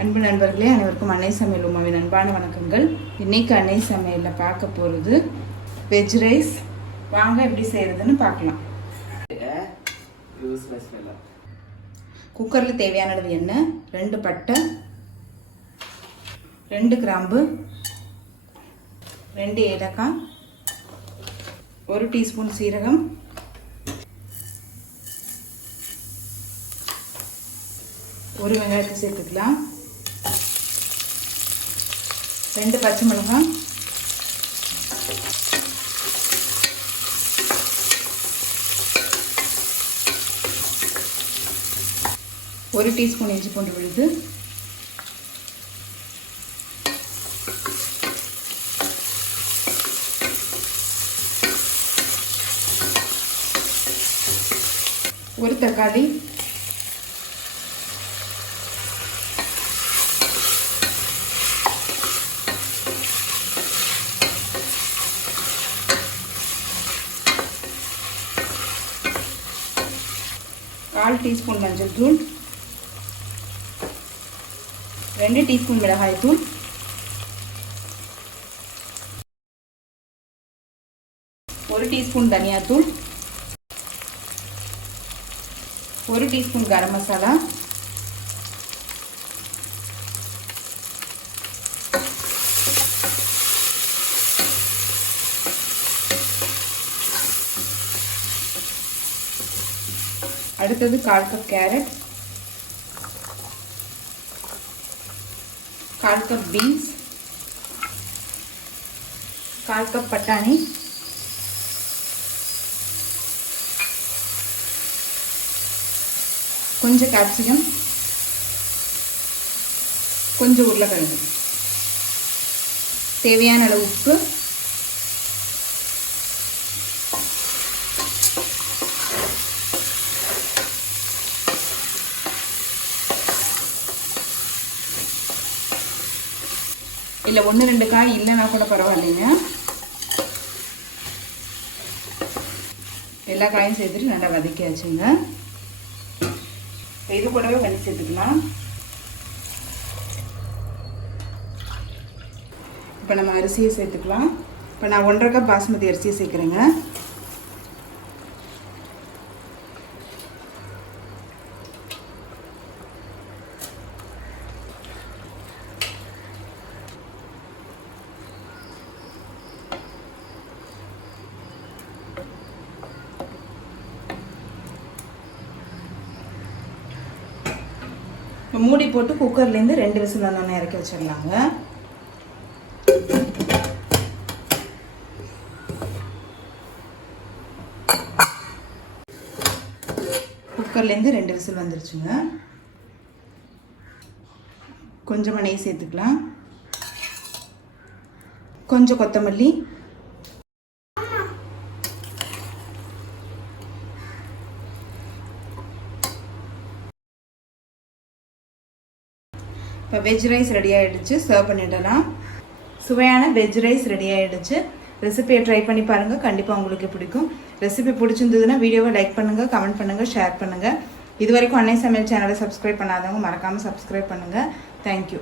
அன்பு நண்பர்களே, அனைவருக்கும் அன்னை சமையல் உமாவின் அன்பான வணக்கங்கள். இன்றைக்கி அன்னை சமையலில் பார்க்க போகிறது வெஜ் ரைஸ். வாங்க எப்படி செய்கிறதுன்னு பார்க்கலாம். குக்கரில் தேவையான அளவு எண்ணெய், 2 பட்டை, 2 கிராம்பு, 2 ஏலக்காய், 1 டீஸ்பூன் சீரகம், 1 வெங்காயத்தை சேர்த்துக்கலாம், 2 பச்சை மிளகாய், 1 டீஸ்பூன் இஞ்சி பூண்டு விழுது, 1 தக்காளி, 1/4 டீஸ்பூன் மஞ்சள் தூள், 2 டீஸ்பூன் மிளகாய் தூள், 1 டீஸ்பூன் தனியா தூள், 1 டீஸ்பூன் கரம் மசாலா, அடுத்தது 1/4 cup carrot, 1/4 cup beans, 1/4 cup பட்டாணி, கொஞ்சம் கேப்சிகம், கொஞ்சம் உருளைக்கிழங்கு, தேவையான அளவு உப்பு, இல்லை 1-2 காய் இல்லைன்னா கூட பரவாயில்லைங்க. எல்லா காயும் சேர்த்துட்டு நல்லா வதக்கியாச்சுங்க. இது கூடவே பண்ணி சேர்த்துக்கலாம். இப்போ நம்ம அரிசியை சேர்த்துக்கலாம். இப்போ நான் 1.5 கப் பாஸ்மதி அரிசியை சேர்க்குறேங்க. மூடி போட்டு குக்கர்லேருந்து 2 விசில் வந்தோன்னே இறக்கி வச்சிடலாங்க. குக்கர்லேருந்து 2 விசில் வந்துருச்சுங்க. கொஞ்சமாக நெய் சேர்த்துக்கலாம், கொஞ்சம் கொத்தமல்லி, இப்போ வெஜ் ரைஸ் ரெடி ஆகிடுச்சு. சர்வ் பண்ணிடலாம். சுவையான வெஜ் ரைஸ் ரெடி ஆகிடுச்சு. ரெசிபியை ட்ரை பண்ணி பாருங்கள், கண்டிப்பாக உங்களுக்கு பிடிக்கும். ரெசிபி பிடிச்சிருந்ததுன்னா வீடியோவை லைக் பண்ணுங்கள், கமெண்ட் பண்ணுங்கள், ஷேர் பண்ணுங்கள். இது வரைக்கும் அன்னை சமையல் சேனலை சப்ஸ்கிரைப் பண்ணாதவங்க மறக்காமல் சப்ஸ்கிரைப் பண்ணுங்கள். தேங்க்யூ.